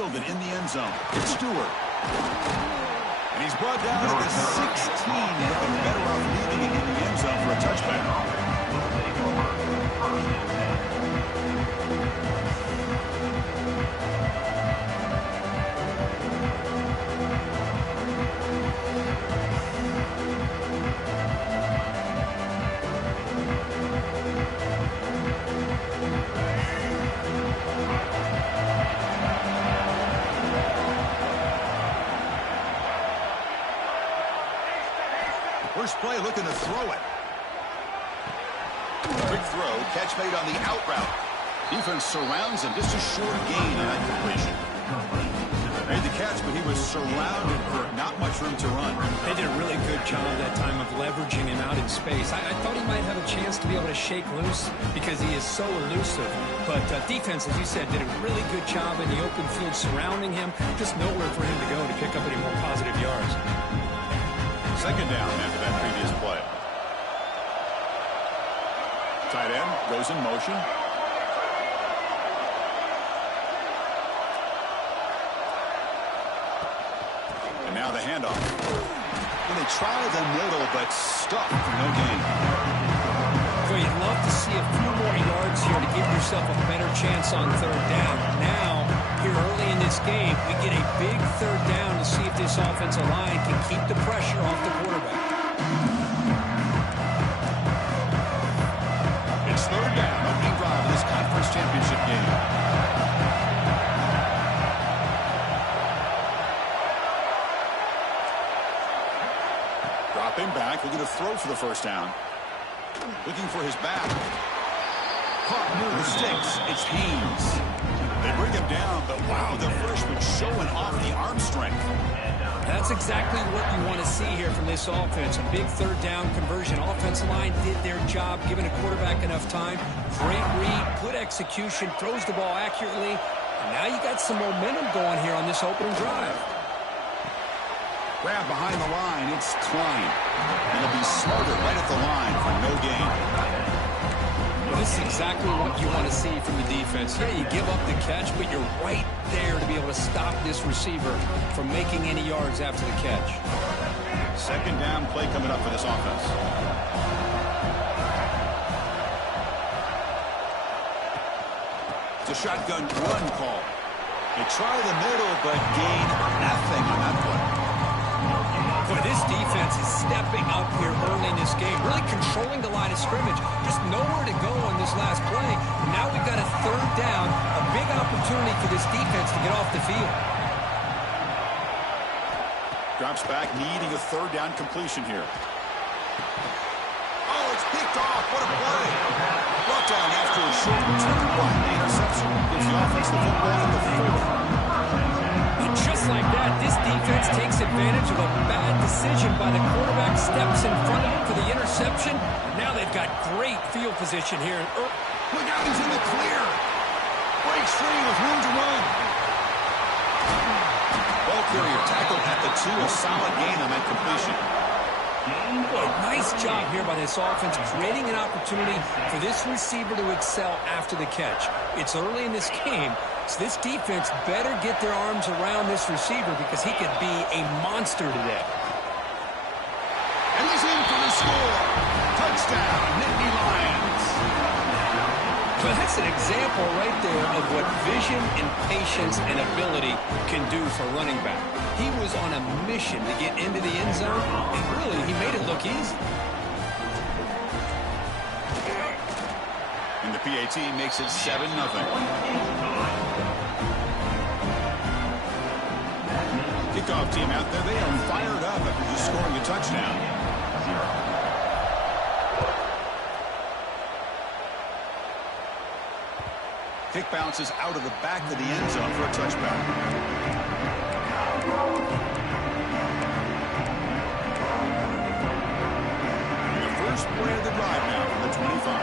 fielded in the end zone. It's Stewart. And he's brought down to the 16. Nothing better off leaving it in the end zone for a touchback. First play looking to throw it. Quick throw, catch made on the out route. Defense surrounds him, just a short gain on that completion. Made the catch, but he was surrounded for not much room to run. They did a really good job that time of leveraging him out in space. I thought he might have a chance to be able to shake loose because he is so elusive. But defense, as you said, did a really good job in the open field surrounding him. Just nowhere for him to go to pick up any more positive yards. Second down after that previous play. Tight end goes in motion. And now the handoff. And they try the middle, but stuck for no gain. So you'd love to see a few more yards here to give yourself a better chance on third down. Now, here early in this game, we get a big third down to see if this offensive line can keep the pressure off the quarterback. It's third down, opening drive of this conference championship game. Dropping back, looking to throw for the first down. Looking for his back. Caught near the sticks. It's Haynes. They bring him down, but wow, the freshman showing off the arm strength. That's exactly what you want to see here from this offense. A big third down conversion. Offensive line did their job, giving a quarterback enough time. Great read, good execution, throws the ball accurately. And now you got some momentum going here on this opening drive. Grab behind the line, it's Klein. And he'll be smarter right at the line for no gain. Well, this is exactly what you want to see from the defense. Yeah, you give up the catch, but you're right there to be able to stop this receiver from making any yards after the catch. Second down play coming up for this offense. It's a shotgun run call. They try the middle, but gain nothing on that play. Boy, this defense is stepping up here early in this game, really controlling the line of scrimmage. Just nowhere to go on this last play. And now we've got a third down, a big opportunity for this defense to get off the field. Drops back, needing a third down completion here. Oh, it's picked off. What a play. Brought down after a short return by the interception. Gives the offense the football in the fourth. And just like that, this defense takes advantage of a bad decision by the quarterback, steps in front of him for the interception. Now they've got great field position here. Look out, he's in the clear. Breaks free with room to run. Ball carrier tackled at the 2, a solid gain on that completion. Boy, nice job here by this offense, creating an opportunity for this receiver to excel after the catch. It's early in this game, so this defense better get their arms around this receiver because he could be a monster today. And he's in for the score. Touchdown, Nittany Lions. Well, that's an example right there of what vision and patience and ability can do for a running back. He was on a mission to get into the end zone, and really, he made it look easy. And the PAT makes it 7-0. Kickoff team out there, they are fired up after just scoring a touchdown. Kick bounces out of the back of the end zone for a touchback. And the first play of the drive now from the 25.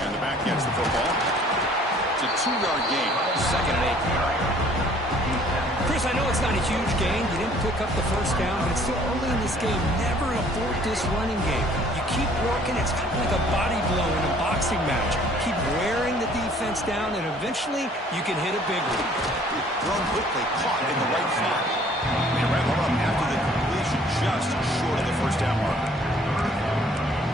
And the back gets the football. It's a 2-yard gain. Second and 8. Chris, I know it's not a huge gain. You didn't pick up the first down, but it's still early in this game. Never abort this running game. You keep working. It's kind of like a body blow in a boxing match. Keep wearing the defense down, and eventually you can hit a big one. Thrown quickly, caught in the right flat. They wrap him up after the completion, just short of the first down marker.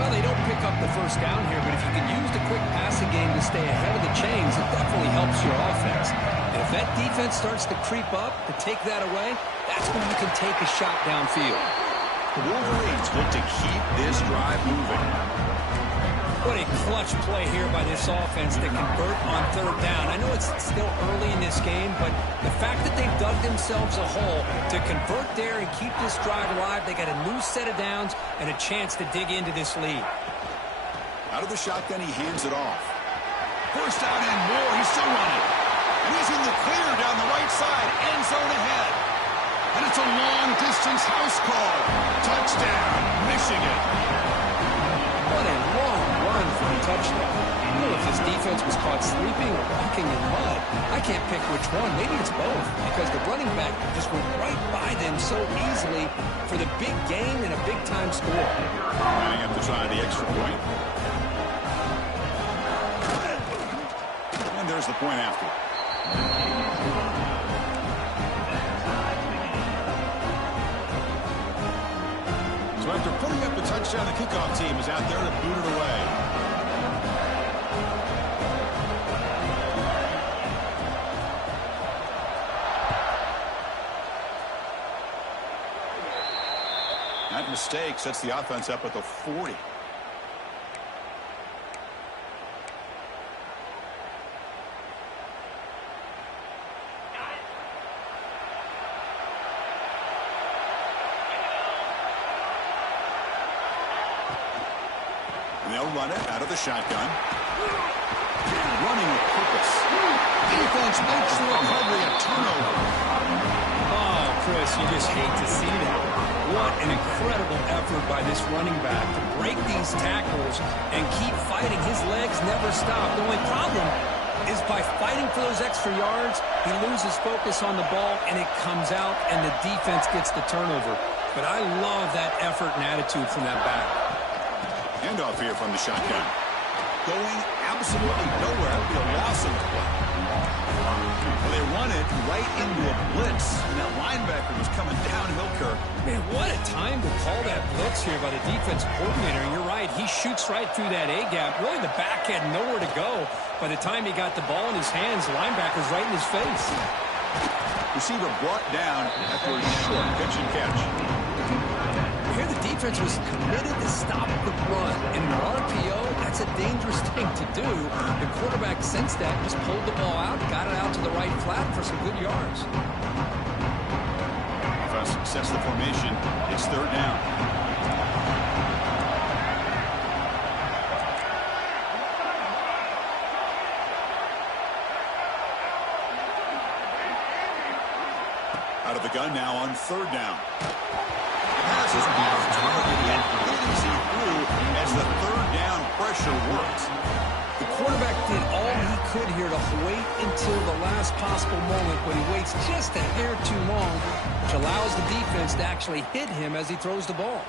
Well, they don't pick up the first down here, but if you can use the quick passing game to stay ahead of the chains, it definitely helps your offense. And if that defense starts to creep up, to take that away, that's when you can take a shot downfield. The Wolverines look to keep this drive moving. What a clutch play here by this offense to convert on third down. I know it's still early in this game, but the fact that they've dug themselves a hole to convert there and keep this drive alive, they got a new set of downs and a chance to dig into this lead. Out of the shotgun, he hands it off. First down and more. He's still running. And he's in the clear down the right side. End zone ahead. And it's a long-distance house call. Touchdown, Michigan. What a long run for a touchdown. I don't know if this defense was caught sleeping or walking in mud. I can't pick which one. Maybe it's both, because the running back just went right by them so easily for the big gain and a big-time score. Lining up to try the extra point. And there's the point after. So after putting up a touchdown, the kickoff team is out there to boot it away. That mistake sets the offense up at the 40. And they'll run it out of the shotgun. Running with purpose. Defense makes the recovery a turnover. Oh, Chris, you just hate to see that. What an incredible effort by this running back to break these tackles and keep fighting. His legs never stop. The only problem is by fighting for those extra yards, he loses focus on the ball, and it comes out, and the defense gets the turnover. But I love that effort and attitude from that back. Handoff here from the shotgun. Going absolutely nowhere. That would be a loss of the play. Well, they run it right into a blitz. And that linebacker was coming downhill, Kirk. Man, what a time to call that blitz here by the defense coordinator. You're right. He shoots right through that A-gap. Really, the back had nowhere to go. By the time he got the ball in his hands, the linebacker's right in his face. Receiver brought down after a short pitch and catch. Here the defense was committed to stop the run. In an RPO, that's a dangerous thing to do. The quarterback sensed that, just pulled the ball out, got it out to the right flat for some good yards. Offense sets the formation. It's third down. Out of the gun now on third down. Pass is off target, yet didn't see through as the third down pressure works. The quarterback did all he could here to wait until the last possible moment, but he waits just a hair too long, which allows the defense to actually hit him as he throws the ball.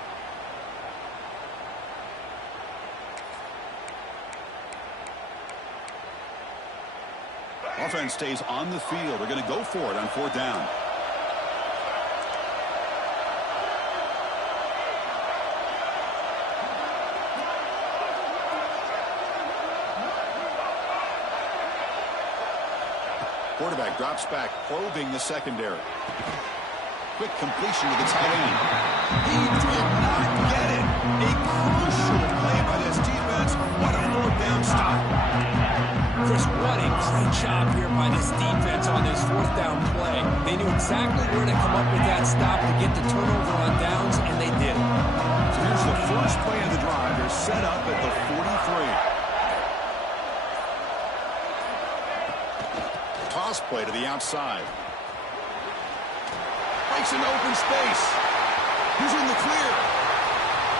Offense stays on the field. They're going to go for it on fourth down. Quarterback drops back, probing the secondary. Quick completion to the tight end. He did not get it. A crucial play by this defense. What a fourth down stop. Chris, what a great job here by this defense on this fourth down play. They knew exactly where to come up with that stop to get the turnover on downs, and they did it. So here's the first play of the drive. They're set up at the 43. Toss play to the outside. Breaks into open space. He's in the clear.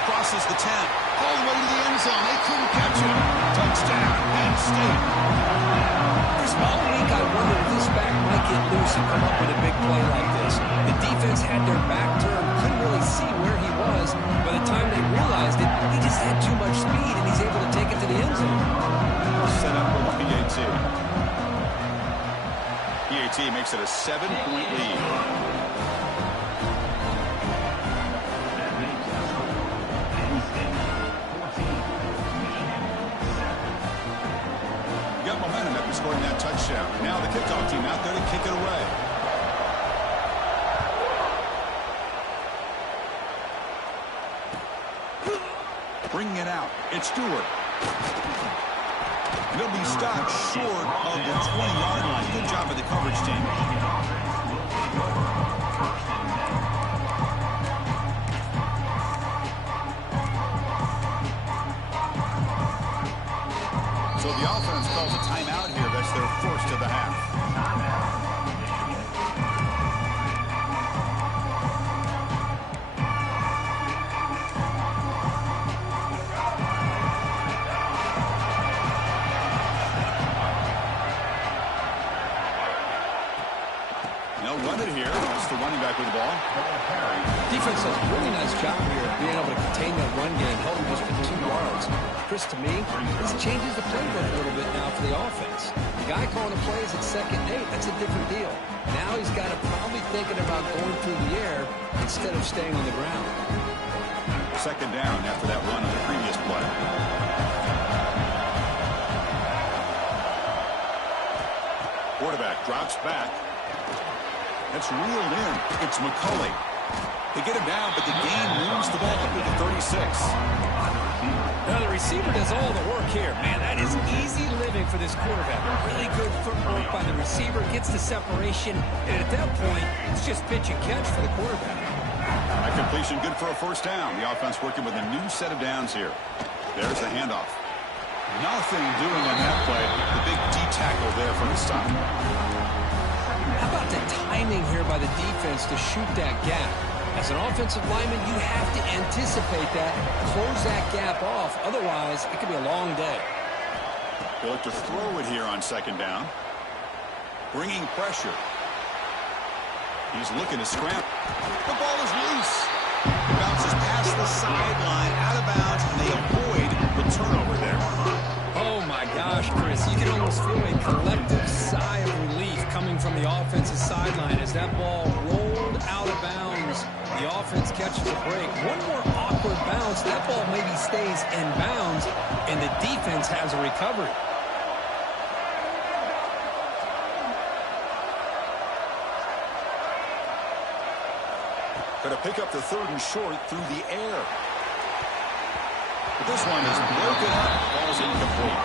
crosses the 10. All the way to the end zone. They couldn't catch him. Touchdown, Penn State. All week I wondered if this back might get loose and come up with a big play like this. The defense had their back turned, couldn't really see where he was. By the time they realized it, he just had too much speed, and he's able to take it to the end zone. Set up with a PAT. PAT makes it a 7-point lead. Got momentum after scoring that touchdown. Now the kickoff team out there to kick it away. Bringing it out. It's Stewart. And he'll be stopped short of the 20-yard line. Good job by the coverage team. So the offense calls a timeout here. That's their first of the half. They'll run it here. That's the running back with the ball. Defense does a really nice job here of being able to contain that run game, held him just to 2 yards. Chris, to me, this changes the playbook a little bit now for the offense. The guy calling the plays at 2nd and 8, that's a different deal. Now he's got to probably thinking about going through the air instead of staying on the ground. 2nd down after that run on the previous play. Quarterback drops back. That's reeled in. It's McCulley. They get him down, but the gain moves the ball up to the 36. Now the receiver does all the work here. Man, that is easy living for this quarterback. Really good footwork by the receiver. Gets the separation. And at that point, it's just pitch and catch for the quarterback. That completion good for a 1st down. The offense working with a new set of downs here. There's the handoff. Nothing doing on that play. The big D tackle there for the stop. How about the timing here by the defense to shoot that gap? As an offensive lineman, you have to anticipate that, close that gap off. Otherwise, it could be a long day. They'll look to throw it here on 2nd down. Bringing pressure. He's looking to scramble. The ball is loose. It bounces past the sideline, out of bounds, and they avoid the turnover there. Oh, my gosh, Chris. You can almost feel a collective sigh of relief coming from the offensive sideline as that ball rolled out of bounds. The offense catches a break. One more awkward bounce. That ball maybe stays in bounds, and the defense has a recovery. Got to pick up the 3rd and short through the air. But this one is broken up. Ball's incomplete.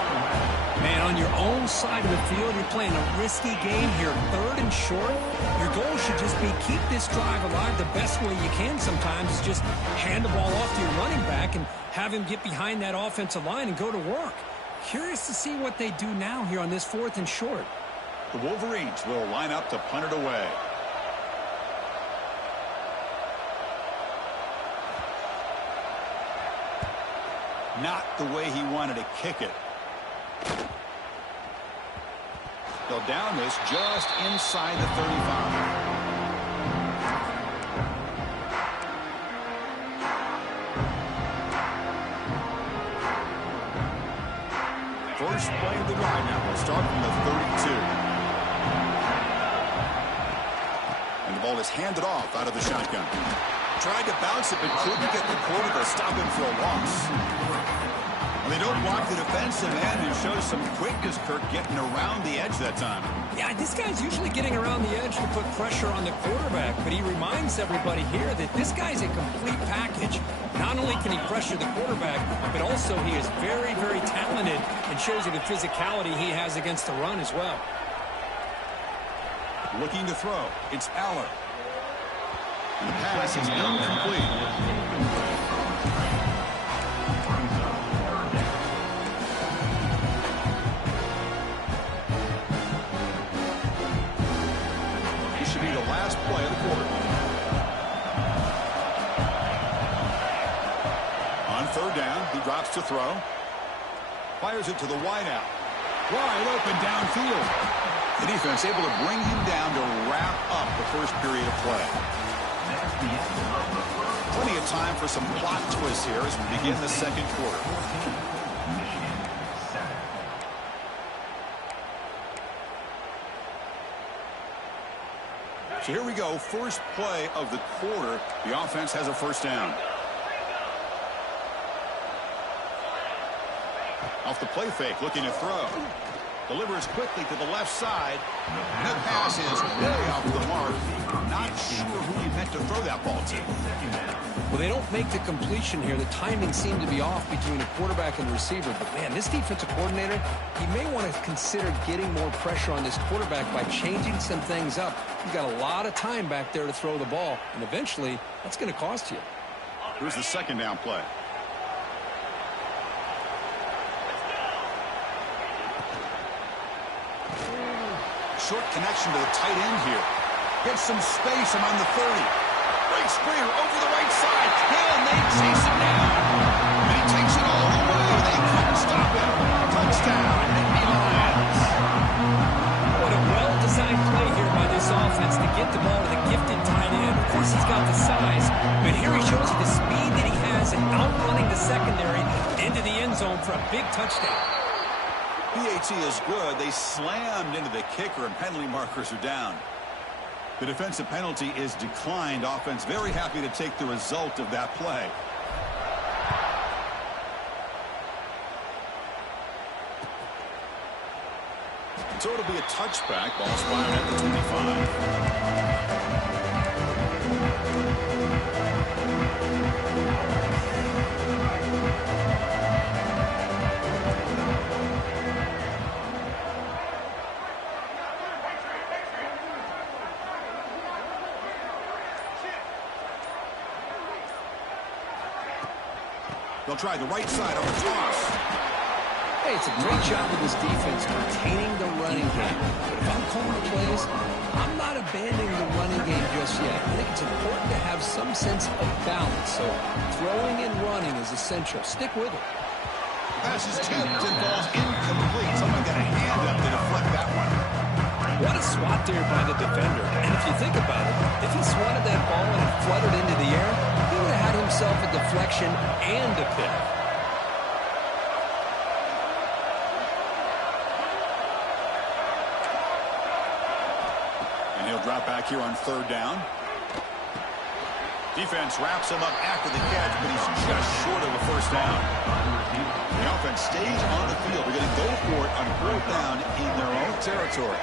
Man, on your own side of the field, you're playing a risky game here. 3rd and short. Your goal should just be keep this drive alive the best way you can sometimes is just hand the ball off to your running back and have him get behind that offensive line and go to work. Curious to see what they do now here on this 4th and short. The Wolverines will line up to punt it away. Not the way he wanted to kick it. They'll down this just inside the 35. First play of the drive now. We'll start from the 32. And the ball is handed off out of the shotgun. Tried to bounce it, but couldn't get the quarter to stop him for a loss. Well, they don't block the defensive end and shows some quickness, Kirk, getting around the edge that time. Yeah, this guy's usually getting around the edge to put pressure on the quarterback, but he reminds everybody here that this guy's a complete package. Not only can he pressure the quarterback, but also he is very, very talented and shows you the physicality he has against the run as well. Looking to throw. It's Aller. And the pass is incomplete. This should be the last play of the quarter. third down. He drops to throw. Fires it to the wideout. Wide open downfield. The defense able to bring him down to wrap up the first period of play. Plenty of time for some plot twists here as we begin the second quarter. So here we go. First play of the quarter. The offense has a first down. Off the play fake, looking to throw. Delivers quickly to the left side. And that pass is way off the mark. Not sure who he meant to throw that ball to. Well, they don't make the completion here. The timing seemed to be off between the quarterback and the receiver. But, man, this defensive coordinator, he may want to consider getting more pressure on this quarterback by changing some things up. You've got a lot of time back there to throw the ball. And eventually, that's going to cost you. Here's the second down play. Short connection to the tight end here. Gets some space among the 30. Breaks clear over the right side. Hill, and they chase him down. And he takes it all the way. They couldn't stop him. Touchdown, Nittany Lions. What a well-designed play here by this offense to get the ball to the gifted tight end. Of course, he's got the size, but here he shows you the speed that he has in outrunning the secondary into the end zone for a big touchdown. PAT is good. They slammed into the kicker, and penalty markers are down. The defensive penalty is declined. Offense very happy to take the result of that play. So it'll be a touchback. Ball spotted at the 25. They'll try the right side on the toss. Hey, it's a great job of this defense containing the running game. But if I'm calling the plays, I'm not abandoning the running game just yet. I think it's important to have some sense of balance. So throwing and running is essential. Stick with it. Pass is tipped and falls incomplete. Someone got a hand up to deflect that one. What a swat there by the defender. And if you think about it, if he swatted that ball and it fluttered into the air, he would have had himself a deflection and a pick. And he'll drop back here on third down. Defense wraps him up after the catch, but he's just short of a first down. The offense stays on the field. They're going to go for it on fourth down in their own territory.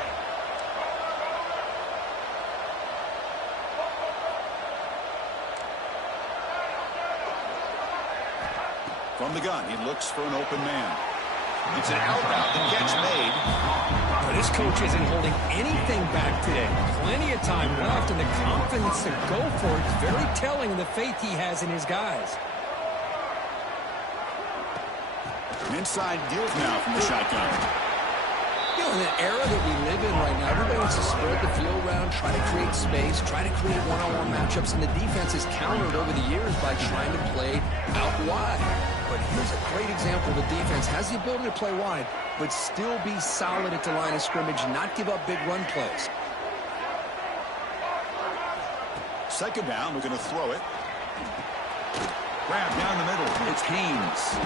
From the gun, he looks for an open man. It's an out route. The catch made. Well, this coach isn't holding anything back today. Plenty of time left, and the confidence to go for it is very telling of the faith he has in his guys. An inside give now from the shotgun. You know, in the era that we live in right now, everybody wants to spread the field around, try to create space, try to create one-on-one matchups, and the defense has countered over the years by trying to play out wide. But here's a great example. The defense has the ability to play wide, but still be solid at the line of scrimmage, not give up big run plays. Second down, we're going to throw it. Grab down the middle. It's Haynes.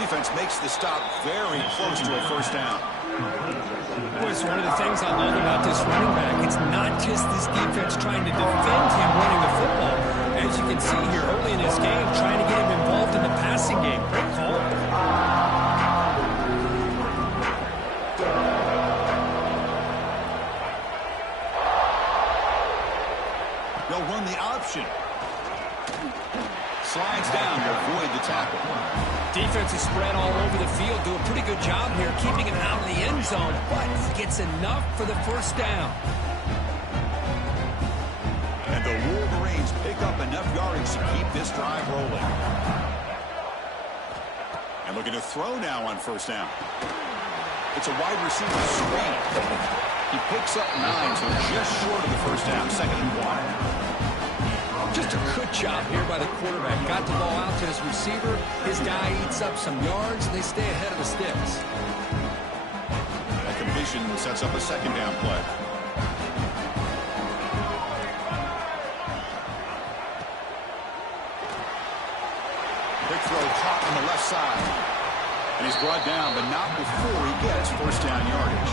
Defense makes the stop very close to a first down. Boy, it's one of the things I love about this running back. It's not just this defense trying to defend him running the football. As you can see here early in this game, trying to get him involved in the passing game. Great call. They'll run the option. Slides down to avoid the tackle. Defense is spread all over the field. Do a pretty good job here keeping him out of the end zone, but he gets enough for the first down. And the Wolverines pick up enough yardage to keep this drive rolling. And looking to throw now on first down. It's a wide receiver screen. He picks up 9, so just short of the first down. Second and 1. Just a good job here by the quarterback. Got the ball out to his receiver. His guy eats up some yards, and they stay ahead of the sticks. That completion sets up a second down play. Quick throw caught on the left side. And he's brought down, but not before he gets first down yardage.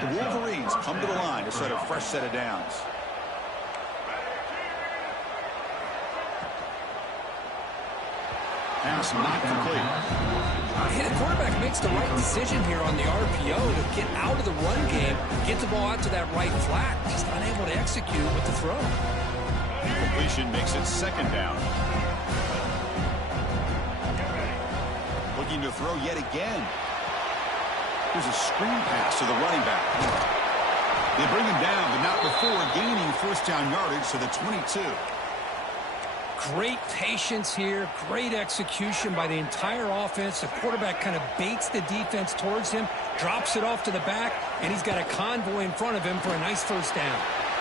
The Wolverines come to the line to set a fresh set of downs. Pass not complete. Hey, the quarterback makes the right decision here on the RPO to get out of the run game, get the ball out to that right flat. Just unable to execute with the throw. Completion makes it second down. Looking to throw yet again. Here's a screen pass to the running back. They bring him down, but not before gaining first down yardage to the 22. Great patience here, great execution by the entire offense. The quarterback kind of baits the defense towards him, drops it off to the back, and he's got a convoy in front of him for a nice first down.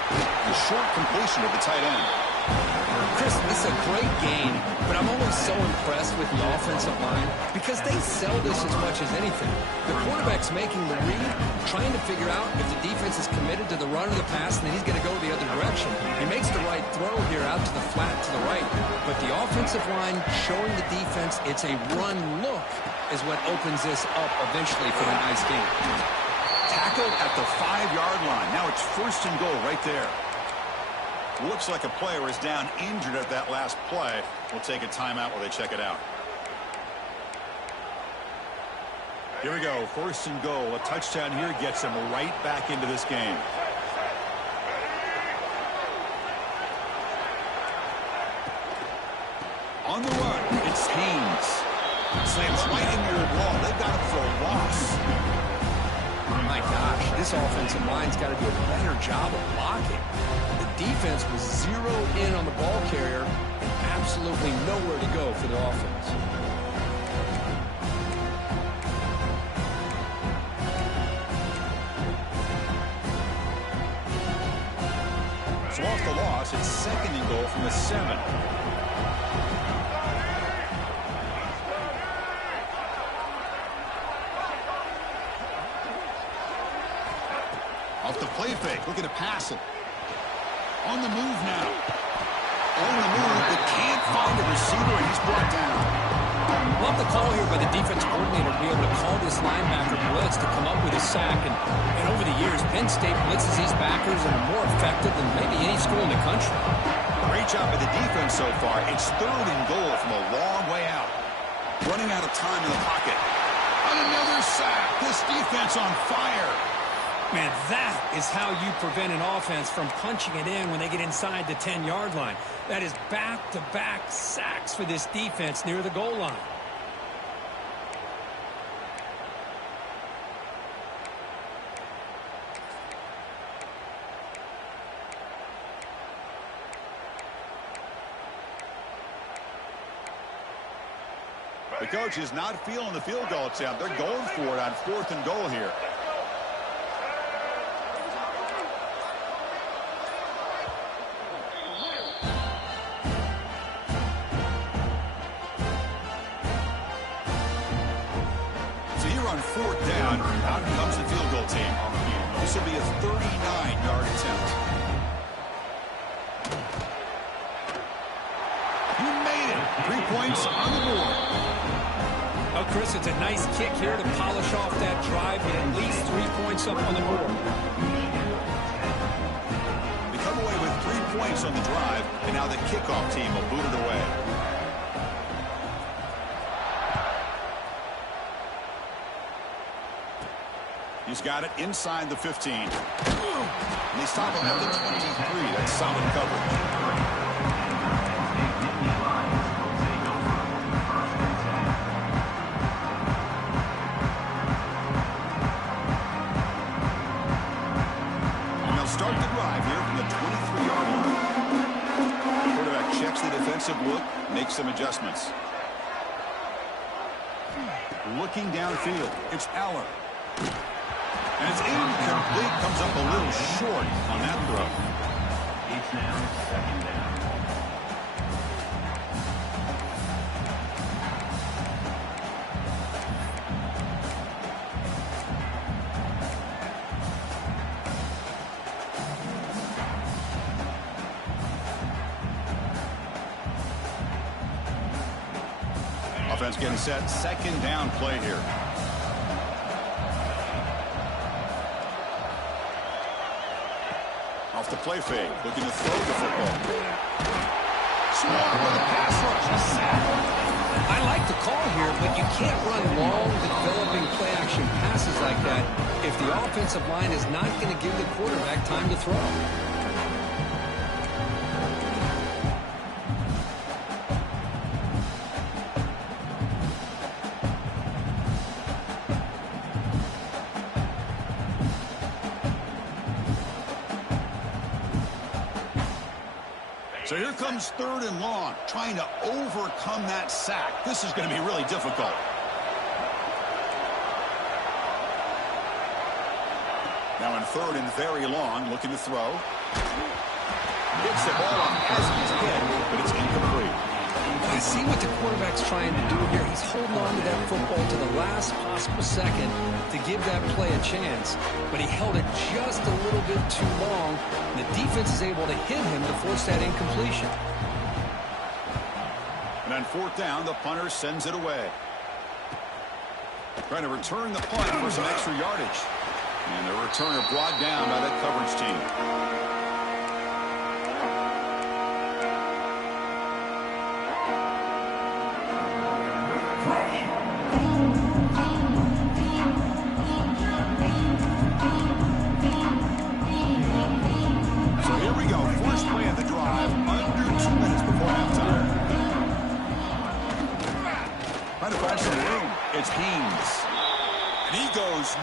The short completion of the tight end. Chris, this is a great game, but I'm always so impressed with the offensive line because they sell this as much as anything. The quarterback's making the read, trying to figure out if the defense is committed to the run or the pass, and then he's going to go the other direction. He makes the right throw here out to the flat to the right, but the offensive line showing the defense it's a run look is what opens this up eventually for a nice game. Tackled at the 5-yard line. Now it's first and goal right there. Looks like a player is down injured at that last play. We'll take a timeout while they check it out. Here we go. First and goal. A touchdown here gets them right back into this game. On the run, it's Haynes. Slams right into your wall. They've got him for a loss. My gosh, this offensive line's got to do a better job of blocking. The defense was zeroed in on the ball carrier and absolutely nowhere to go for the offense. So off the loss, it's second and goal from the 7. Off the play fake, looking to pass it. On the move now. On the move, but can't find a receiver, and he's brought down. Love the call here by the defense coordinator to be able to call this linebacker blitz to come up with a sack. And over the years, Penn State blitzes these backers and are more effective than maybe any school in the country. Great job by the defense so far. It's third and goal from a long way out. Running out of time in the pocket. On another sack. This defense on fire. Man, that is how you prevent an offense from punching it in when they get inside the 10-yard line. That is back-to-back sacks for this defense near the goal line. The coach is not feeling the field goal attempt. They're going for it on fourth and goal here. On fourth down, out comes the field goal team. This will be a 39-yard attempt. You made it. 3 points on the board. Oh, Chris, it's a nice kick here to polish off that drive, but at least 3 points up on the board. They come away with 3 points on the drive, and now the kickoff team will boot it away. He's got it inside the 15. And they stop him at the 23. That's solid coverage. And they'll start the drive here from the 23-yard line. Quarterback checks the defensive look, makes some adjustments. Looking downfield, it's Aller. And it's incomplete, comes up a little short on that throw. It's now 2nd down. Offense getting set. 2nd down play here. Off the play fake, looking to throw the football. Swung with a pass rush. A sack. I like the call here, but you can't run long, developing play-action passes like that if the offensive line is not going to give the quarterback time to throw. So here comes 3rd and long, trying to overcome that sack. This is going to be really difficult. Now in 3rd and very long, looking to throw. Gets the ball on as he's hit, but it's incomplete. I see what the quarterback's trying to do here. He's holding on to that football to the last possible second to give that play a chance, but he held it just a little bit too long. The defense is able to hit him to force that incompletion. And on 4th down, the punter sends it away. Trying to return the punt for some extra yardage. And the returner brought down by that coverage team. Trying to find some room. It's Haynes. And he goes.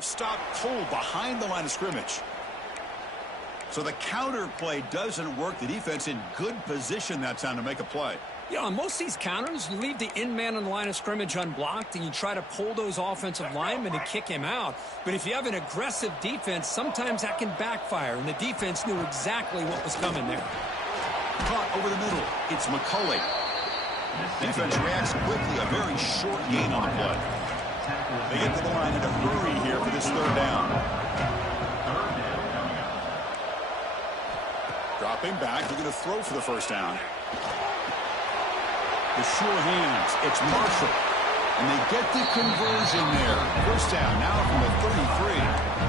Stop cold behind the line of scrimmage. So the counter play doesn't work. The defense in good position that time to make a play. Yeah, on most of these counters, you leave the in-man on the line of scrimmage unblocked, and you try to pull those offensive linemen to kick him out. But if you have an aggressive defense, sometimes that can backfire, and the defense knew exactly what was coming there. Caught over the middle. It's McCulley. Defense reacts quickly. A very short gain on the play. They get to the line in a hurry here for this 3rd down. Dropping back, looking to throw for the 1st down. The sure hands, it's Marshall. And they get the conversion there. 1st down now from the 33.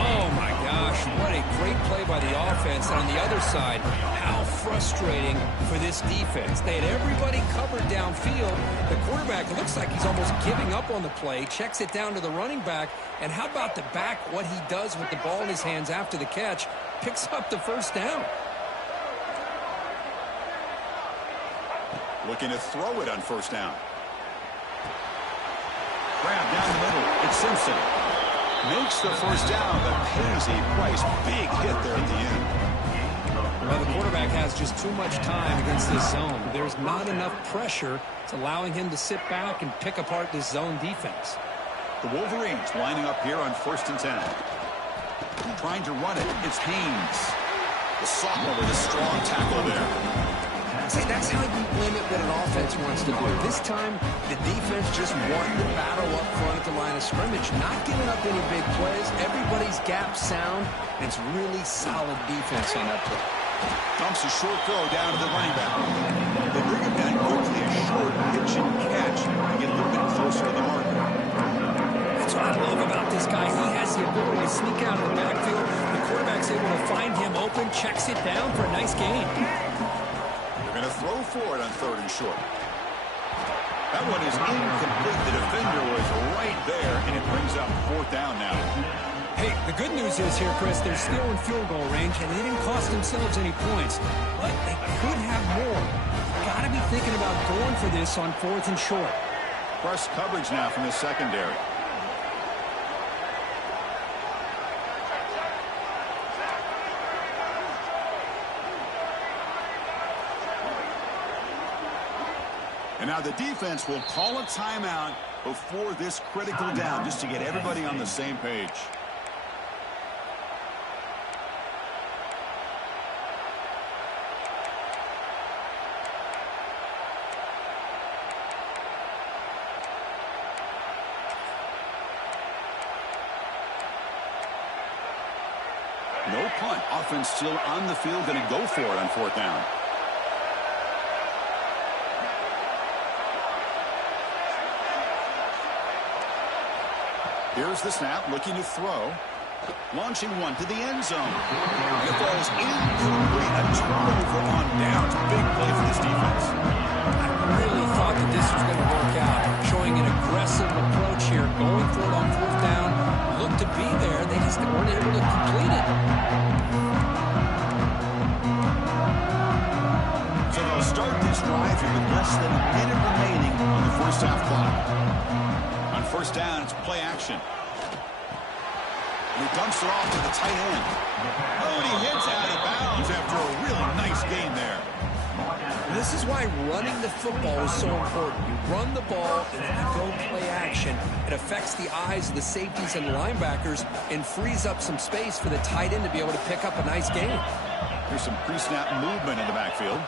Oh, my gosh, what a great play by the offense. And on the other side, how frustrating for this defense. They had everybody covered downfield. The quarterback looks like he's almost giving up on the play, checks it down to the running back. And how about the back, what he does with the ball in his hands after the catch, picks up the 1st down. Looking to throw it on 1st down. Grab down the middle. It's Simpson. Makes the 1st down, but pays a price. Big hit there at the end. Well, the quarterback has just too much time against this zone. There's not enough pressure. It's allowing him to sit back and pick apart this zone defense. The Wolverines lining up here on 1st and 10. Trying to run it. It's Haynes. The sophomore with a strong tackle there. See, that's how you limit what an offense wants to do. This time, the defense just wanted to battle up front at the line of scrimmage, not giving up any big plays. Everybody's gap sound, and it's really solid defense on that play. Dumps a short throw down to the running back. They bring him down quickly, a short pitch and catch to get a little bit closer to the marker. That's what I love about this guy. He has the ability to sneak out of the backfield. The quarterback's able to find him open, checks it down for a nice gain. They're going to throw for it on 3rd and short. That one is incomplete. The defender was right there, and it brings up 4th down now. Hey, the good news is here, Chris, they're still in field goal range, and they didn't cost themselves any points. But they could have more. Got to be thinking about going for this on 4th and short. Press coverage now from the secondary. And now the defense will call a timeout before this critical down, just to get everybody on the same page. No punt. Offense still on the field, going to go for it on 4th down. Here's the snap, looking to throw. Launching one to the end zone. It falls incomplete. A turnover on downs. Big play for this defense. I really thought that this was going to work out. Showing an aggressive approach here. Going for it on 4th down. Looked to be there. They just weren't able to complete it. So they'll start this drive here with less than a minute remaining on the first half clock. On 1st down, it's play action. And he dumps it off to the tight end. Oh, and he hits out of bounds after a really nice gain there. This is why running the football is so important. You run the ball and then you go play action. It affects the eyes of the safeties and linebackers and frees up some space for the tight end to be able to pick up a nice gain. Here's some pre-snap movement in the backfield.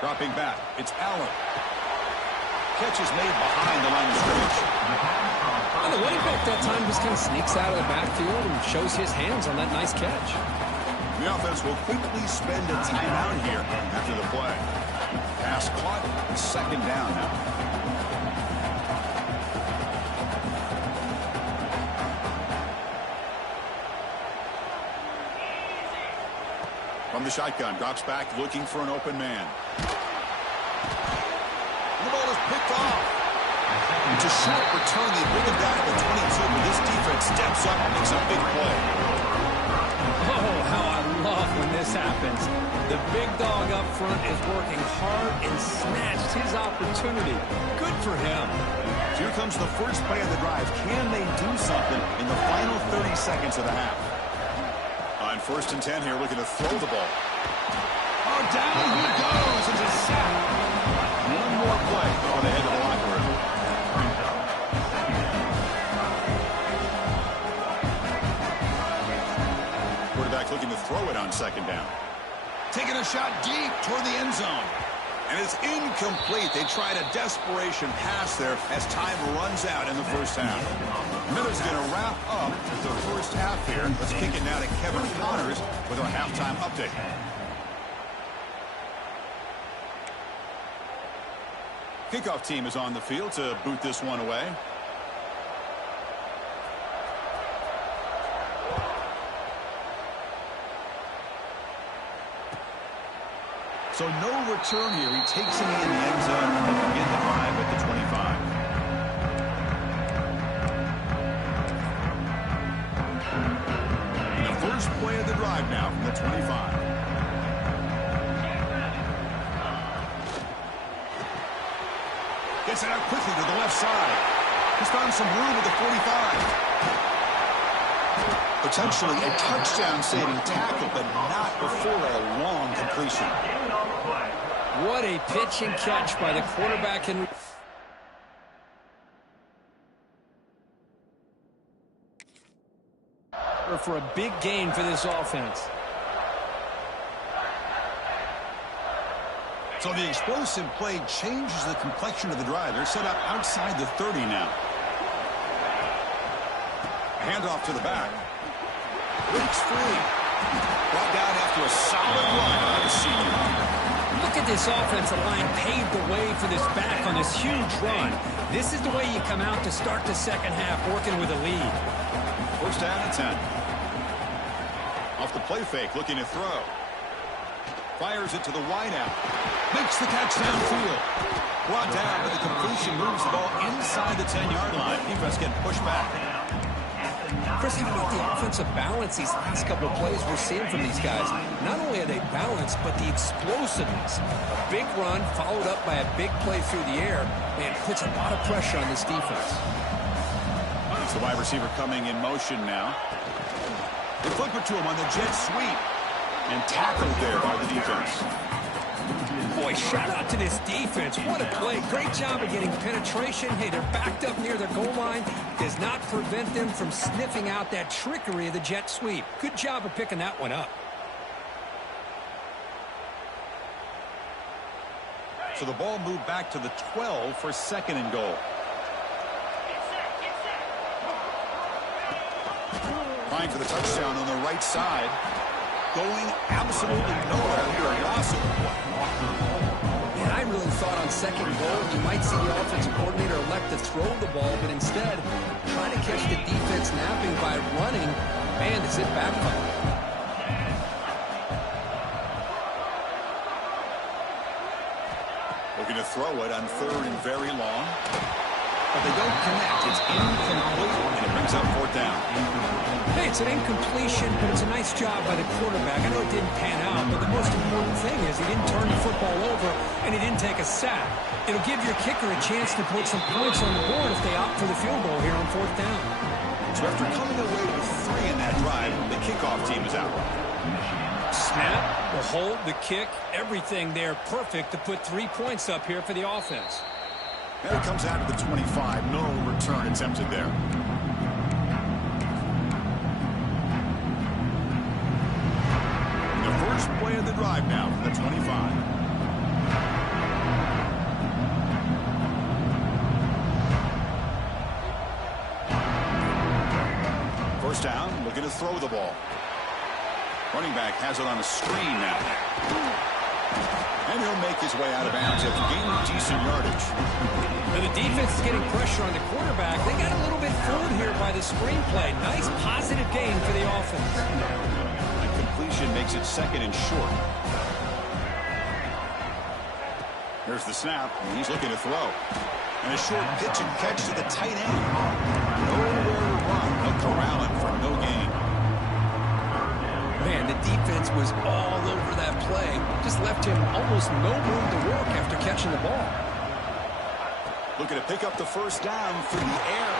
Dropping back, it's Allen. Catch is made behind the line of scrimmage. And the running back that time just kind of sneaks out of the backfield and shows his hands on that nice catch. The offense will quickly spend a timeout here after the play. Pass caught, 2nd down now. From the shotgun, drops back, looking for an open man. The ball is picked off. It's a short return. They bring him down at the 22, but this defense steps up and makes a big play. Oh, how I love when this happens. The big dog up front is working hard and snatched his opportunity. Good for him. Here comes the first play of the drive. Can they do something in the final 30 seconds of the half? On 1st and 10 here, looking to throw the ball. Oh, down he goes. It's a sack. One more play before they head to the locker room. Quarterback looking to throw it on 2nd down. Taking a shot deep toward the end zone. And it's incomplete. They tried a desperation pass there as time runs out in the first half. Miller's going to wrap up the first half here. Let's kick it now to Kevin Connors with our halftime update. Kickoff team is on the field to boot this one away. So no return here. He takes it in the end zone and they begin the drive at the 25. And the first play of the drive now from the 25. Gets it out quickly to the left side. He's found some room at the 45. Potentially a touchdown-saving tackle, but not before a long completion. What a pitch and catch by the quarterback. And for a big gain for this offense. So the explosive play changes the complexion of the drive. They're set up outside the 30 now. Handoff to the back. Breaks free. Brought down after a solid run by the senior. Look at this offensive line paved the way for this back on this huge run. This is the way you come out to start the second half, working with a lead. First down and 10. Off the play fake, looking to throw. Fires it to the wideout. Makes the catch downfield. Brought down, but the completion moves the ball inside the 10-yard line. Defense getting pushed back. Chris, how about the offensive balance these last couple of plays we're seeing from these guys? Not only are they balanced, but the explosiveness. A big run followed up by a big play through the air, and puts a lot of pressure on this defense. It's the wide receiver coming in motion now. They flip it to him on the jet sweep. And tackled there by the defense. Boy, shout out to this defense. What a play. Great job of getting penetration. Hey, they're backed up near their goal line. Does not prevent them from sniffing out that trickery of the jet sweep. Good job of picking that one up. So the ball moved back to the 12 for second and goal. Trying for the touchdown on the right side. Going absolutely nowhere here. Loss of one. Man, I really thought on second goal you might see the offensive coordinator elect to throw the ball, but instead trying to catch the defense napping by running. Man, does it backfire. Looking to throw it on third and very long. But they don't connect. It's incomplete, and it brings up fourth down. Hey, it's an incompletion, but it's a nice job by the quarterback. I know it didn't pan out, but the most important thing is he didn't turn the football over, and he didn't take a sack. It'll give your kicker a chance to put some points on the board if they opt for the field goal here on fourth down. So after coming away with 3 in that drive, the kickoff team is out. Snap, the hold, the kick, everything there perfect to put 3 points up here for the offense. And it comes out to the 25. No return attempted there. The first play of the drive now from the 25. First down, looking to throw the ball. Running back has it on a screen now. And he'll make his way out of bounds after gaining decent yardage. When the defense is getting pressure on the quarterback, they got a little bit fooled here by the screenplay. Nice positive gain for the offense. A completion makes it second and short. There's the snap, and he's looking to throw. And a short pitch and catch to the tight end. Nowhere to run. They'll corral him for no gain. Man, the defense was all over that play. Just left him almost no room to work after catching the ball. Looking to pick up the first down through the air.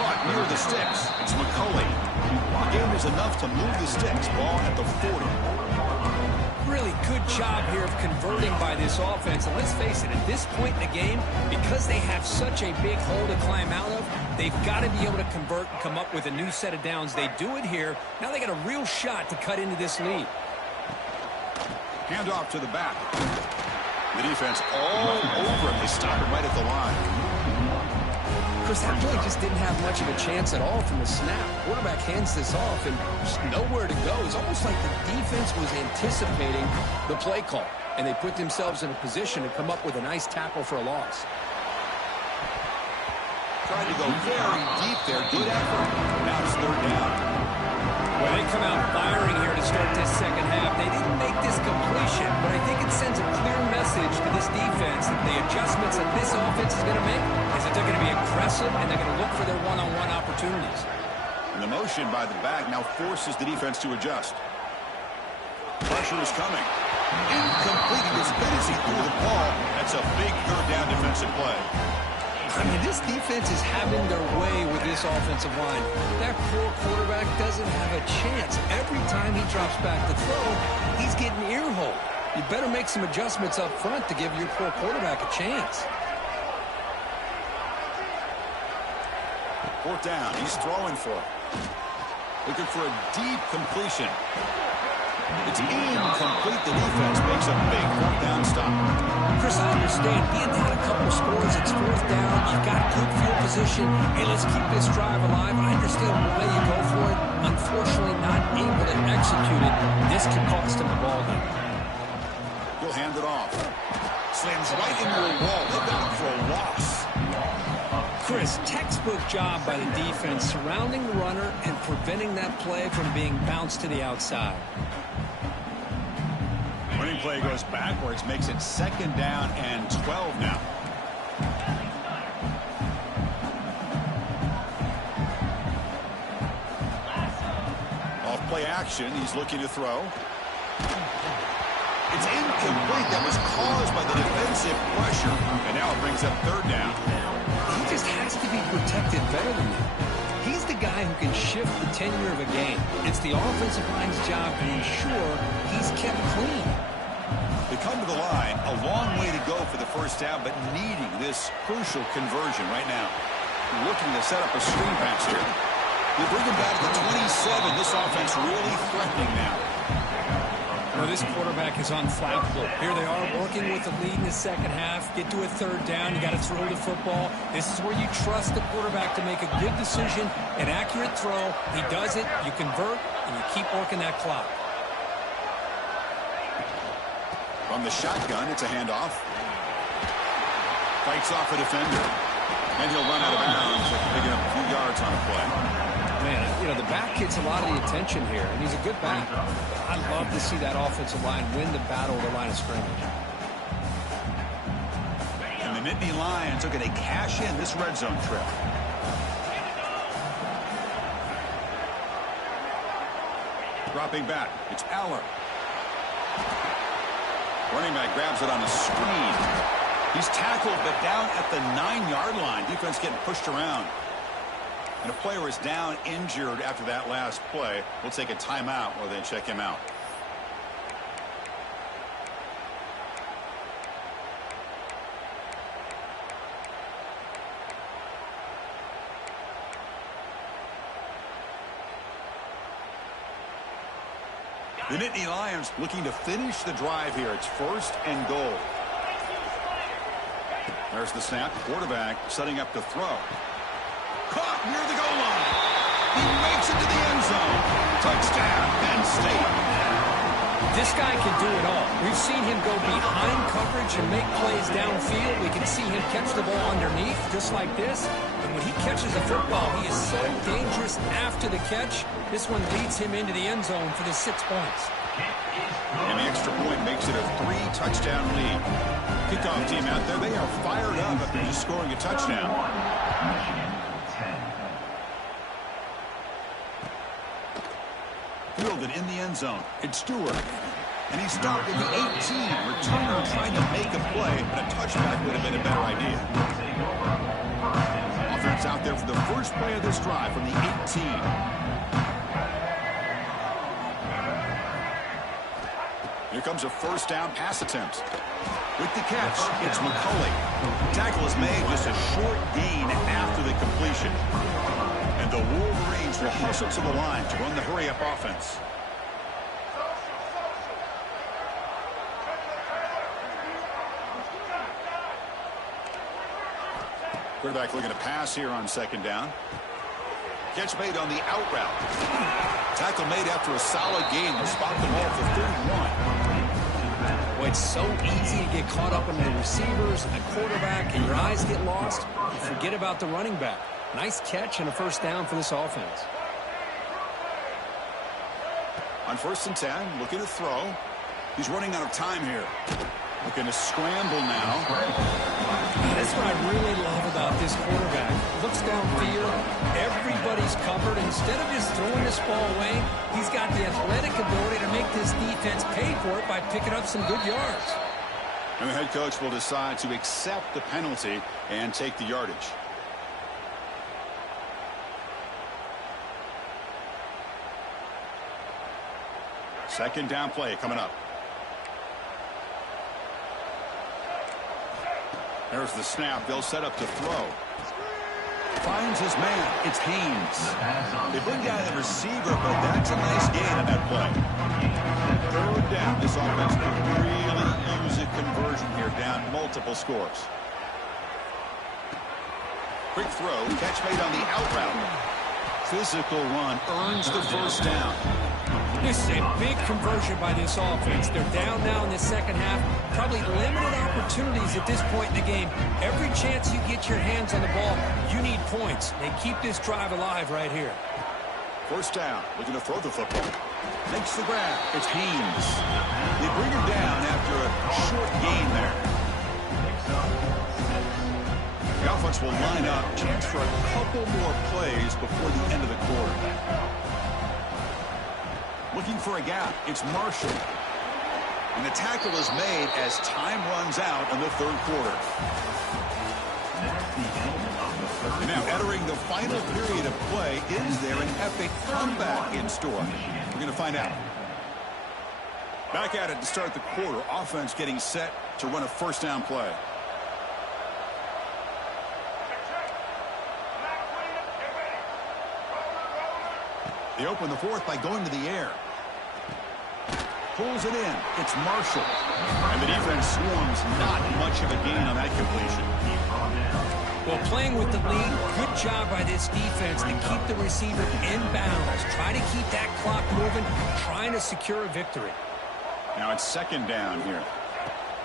Caught near the sticks. It's McCulley. The game is enough to move the sticks. Ball at the 40. Really good job here of converting by this offense. And let's face it, at this point in the game, because they have such a big hole to climb out of, they've got to be able to convert and come up with a new set of downs. They do it here. Now they got a real shot to cut into this lead. Hand off to the back. The defense all over him. They stop it right at the line. Chris, that play just didn't have much of a chance at all from the snap. Quarterback hands this off and just nowhere to go. It's almost like the defense was anticipating the play call, and they put themselves in a position to come up with a nice tackle for a loss. Tried to go very deep there. Good effort. Now it's third down. Well, they come out firing here to start this second half. They didn't make this completion, but I think it sends a clear message to this defense that the adjustments that this offense is going to make is that they're going to be aggressive and they're going to look for their one-on-one opportunities. And the motion by the back now forces the defense to adjust. Pressure is coming. Incomplete. As good as he threw the ball, that's a big third down defensive play. I mean, this defense is having their way with this offensive line. That poor quarterback doesn't have a chance. Every time he drops back to throw, he's getting ear-hole. You better make some adjustments up front to give your poor quarterback a chance. Fourth down. He's throwing for it. Looking for a deep completion. It's incomplete. The defense makes a big fourth down stop. Chris, I understand being down a couple scores, it's fourth down, you've got good field position. Hey, let's keep this drive alive. I understand why you go for it. Unfortunately, not able to execute it. This could cost him the ball game. He'll hand it off. Slams right into a wall. They got him for a loss. Chris, textbook job by the defense surrounding the runner and preventing that play from being bounced to the outside. Running play goes backwards, makes it second down and 12 now. play action. He's looking to throw. It's incomplete. That was caused by the defensive pressure. And now it brings up third down. He just has to be protected better than that. He's the guy who can shift the tenure of a game. It's the offensive line's job to ensure he's kept clean. They come to the line, a long way to go for the first down, but needing this crucial conversion right now. Looking to set up a screen pass here. They bring him back to the 27. This offense really threatening now. Well, this quarterback is unflappable. Here they are working with the lead in the second half. Get to a third down. You got to throw the football. This is where you trust the quarterback to make a good decision, an accurate throw. He does it, you convert, and you keep working that clock. From the shotgun, it's a handoff. Fights off a defender. And he'll run out of bounds, picking up a few yards on a play. Man, you know, the back gets a lot of the attention here, and he's a good back. I love to see that offensive line win the battle at the line of scrimmage. And the Nittany Lions are going to cash in this red zone trip. Dropping back, it's Aller. Running back grabs it on a screen. He's tackled, but down at the 9-yard line. Defense getting pushed around. And a player is down injured after that last play. We'll take a timeout or then check him out. The Nittany Lions looking to finish the drive here. It's 1st and goal. There's the snap. Quarterback setting up to throw. Caught near the goal line. He makes it to the end zone. Touchdown, Penn State. This guy can do it all. We've seen him go behind coverage and make plays downfield. We can see him catch the ball underneath, just like this. And when he catches a football, he is so dangerous after the catch. This one leads him into the end zone for the 6 points. And the extra point makes it a 3-touchdown lead. Kickoff team out there, they are fired up after just scoring a touchdown. Fielded in the end zone. It's Stewart. And he stopped at the 18. Returner trying to make a play, but a touchback would have been a better idea. Offense out there for the first play of this drive from the 18. Here comes a first down pass attempt. With the catch, it's McCulley. Tackle is made, just a short gain after the completion. And the Wolverines will hustle to the line to run the hurry-up offense. Quarterback looking to pass here on 2nd down. Catch made on the out route. Tackle made after a solid gain. They'll spot the ball for 31. Well, it's so easy to get caught up in the receivers and the quarterback, and your eyes get lost. You forget about the running back. Nice catch and a first down for this offense. On 1st and 10, looking to throw. He's running out of time here. Looking to scramble now. That's what I really love about this quarterback. Looks downfield. Everybody's covered. Instead of just throwing this ball away, he's got the athletic ability to make this defense pay for it by picking up some good yards. And the head coach will decide to accept the penalty and take the yardage. Second down play coming up. There's the snap. They'll set up to throw. Finds his man. It's Haynes. They bring down the receiver, but that's a nice gain on that play. 3rd down. This offense could really use a conversion here, down multiple scores. Quick throw. Catch made on the out route. Physical run earns the first down. This is a big conversion by this offense. They're down now in the second half. Probably limited opportunities at this point in the game. Every chance you get your hands on the ball, you need points. They keep this drive alive right here. First down. Looking to throw the football. Makes the grab. It's Haynes. They bring him down after a short gain there. The offense will line up. Chance for a couple more plays before the end of the quarter. Looking for a gap. It's Marshall. And the tackle is made as time runs out in the third quarter. Now entering the final period of play, is there an epic comeback in store? We're going to find out. Back at it to start the quarter. Offense getting set to run a first down play. They open the fourth by going to the air. Pulls it in. It's Marshall. And the defense swarms. Not much of a gain on that completion. Well, playing with the lead, good job by this defense to keep the receiver in bounds. Try to keep that clock moving, trying to secure a victory. Now it's second down here.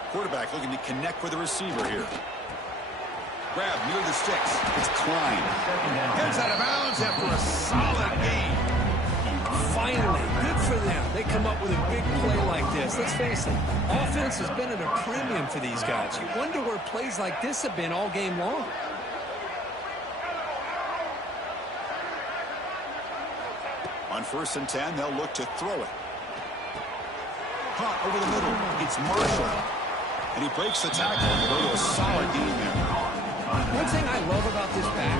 Quarterback looking to connect with the receiver here. Grab near the sticks. It's Klein. Heads out of bounds after a solid gain. Finally, good for them. They come up with a big play like this. Let's face it, offense has been at a premium for these guys. You wonder where plays like this have been all game long. On 1st and 10, they'll look to throw it. Caught over the middle. It's Marshall. And he breaks the tackle and go to a solid gain there. One thing I love about this back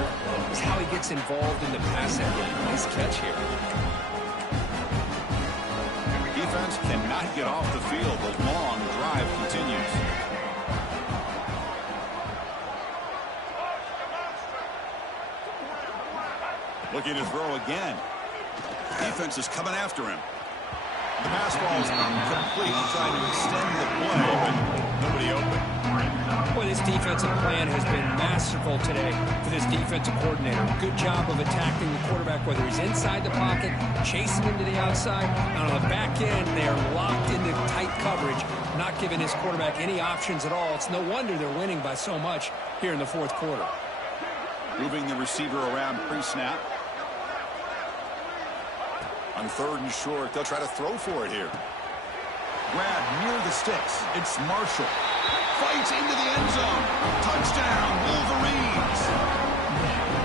is how he gets involved in the passing game. Nice catch here. Defense cannot get off the field. The long drive continues. Looking to throw again. Defense is coming after him. The pass ball is incomplete. Trying to extend the play, but nobody open. Boy, this defensive plan has been masterful today for this defensive coordinator. Good job of attacking the quarterback, whether he's inside the pocket, chasing him to the outside. And on the back end, they are locked into tight coverage, not giving his quarterback any options at all. It's no wonder they're winning by so much here in the fourth quarter. Moving the receiver around pre-snap. On 3rd and short, they'll try to throw for it here. Grab near the sticks. It's Marshall. Fights into the end zone. Touchdown, Wolverines.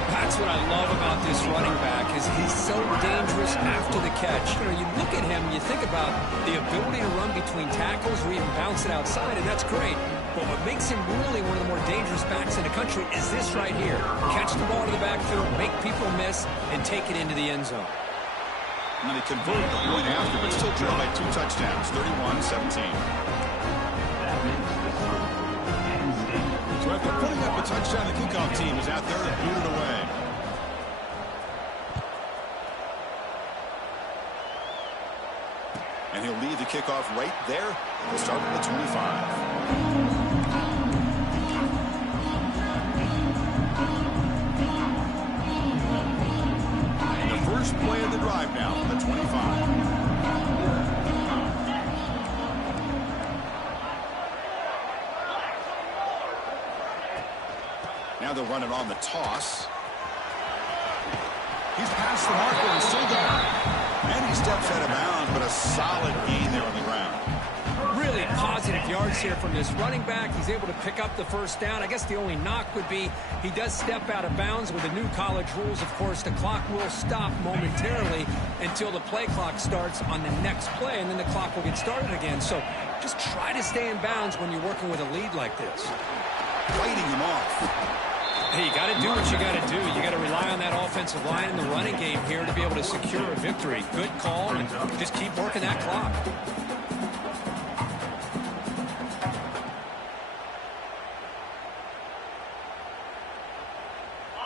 That's what I love about this running back is he's so dangerous after the catch. You know, you look at him, you think about the ability to run between tackles or even bounce it outside, and that's great. But what makes him really one of the more dangerous backs in the country is this right here. Catch the ball to the backfield, make people miss, and take it into the end zone. And they converted the point after, but still trail by 2 touchdowns, 31-17. So after putting up a touchdown, the kickoff team is out there to boot it away. And he'll leave the kickoff right there. He'll start at the 25. First play of the drive now, the 25. Now they'll run it on the toss. He's past the marker and still going. And he steps out of bounds, but a solid gain there on the ground. Really positive yards here from this running back. He's able to pick up the first down. I guess the only knock would be he does step out of bounds. With the new college rules, of course, the clock will stop momentarily until the play clock starts on the next play, and then the clock will get started again. So just try to stay in bounds when you're working with a lead like this. Fighting him off. Hey, you got to do what you got to do. You got to rely on that offensive line in the running game here to be able to secure a victory. Good call, and just keep working that clock.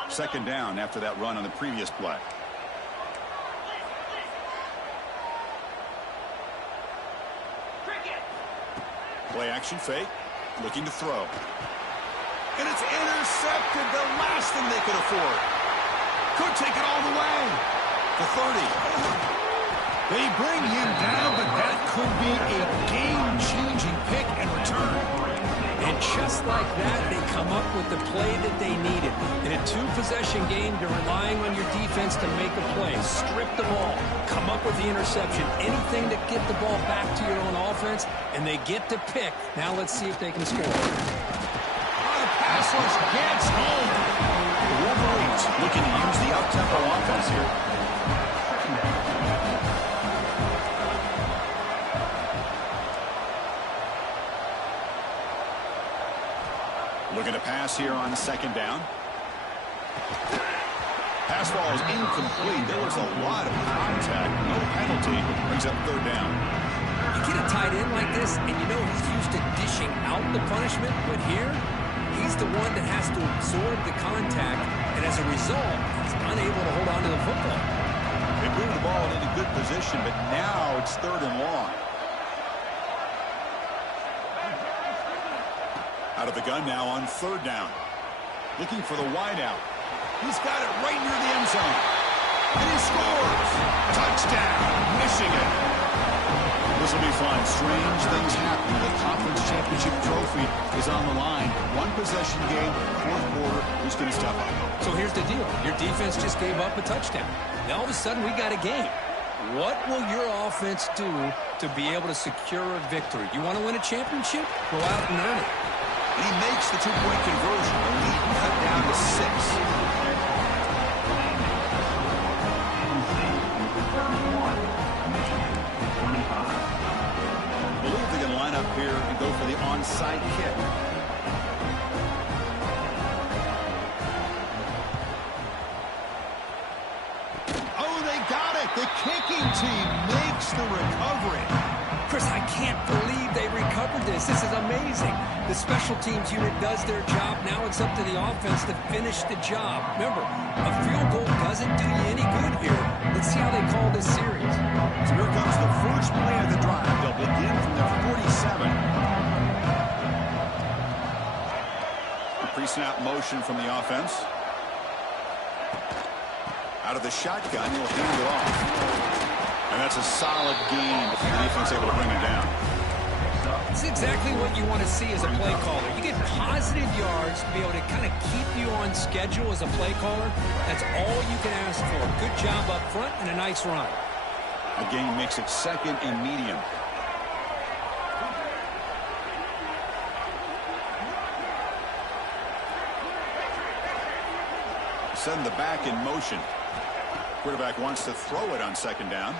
Second down after that run on the previous play. Play action fake. Looking to throw. And it's intercepted. The last thing they could afford. Could take it all the way. The 30. They bring him down, but that could be a game-changing pick and return. And just like that, they come up with the play that they needed. In a 2-possession game, you're relying on your defense to make a play. Strip the ball. Come up with the interception. Anything to get the ball back to your own offense, and they get to pick. Now let's see if they can score. The pass rush gets home. The Wolverines looking to use the up-tempo offense here. pass here on second down. Pass ball is incomplete. There was a lot of contact. No penalty. Brings up third down. You get a tight end like this, and you know he's used to dishing out the punishment, but here, he's the one that has to absorb the contact, and as a result, he's unable to hold on to the football. They moved the ball into good position, but now it's third and long. Out of the gun now on third down. Looking for the wideout. He's got it right near the end zone. And he scores! Touchdown, Michigan! This will be fun. Strange things happen. The conference championship trophy is on the line. One possession game, fourth quarter. Who's going to step up? So here's the deal. Your defense just gave up a touchdown. Now all of a sudden we got a game. What will your offense do to be able to secure a victory? You want to win a championship? Go out and earn it. And he makes the two-point conversion. The lead cut down to 6. Here and go for the onside kick. Oh, they got it. The kicking team makes the recovery. Chris, I can't believe they recovered this. This is amazing. The special teams unit does their job. Now it's up to the offense to finish the job. Remember, a field goal doesn't do you any good here. Let's see how they call this series. So here comes the first play of the drive. They'll begin from the 47. Pre-snap motion from the offense. Out of the shotgun, he'll hand it off. And that's a solid gain. The defense able to bring him down. It's exactly what you want to see as a play caller. You get positive yards to be able to kind of keep you on schedule as a play caller. That's all you can ask for. Good job up front and a nice run. The game makes it second and medium. Send the back in motion. Quarterback wants to throw it on second down.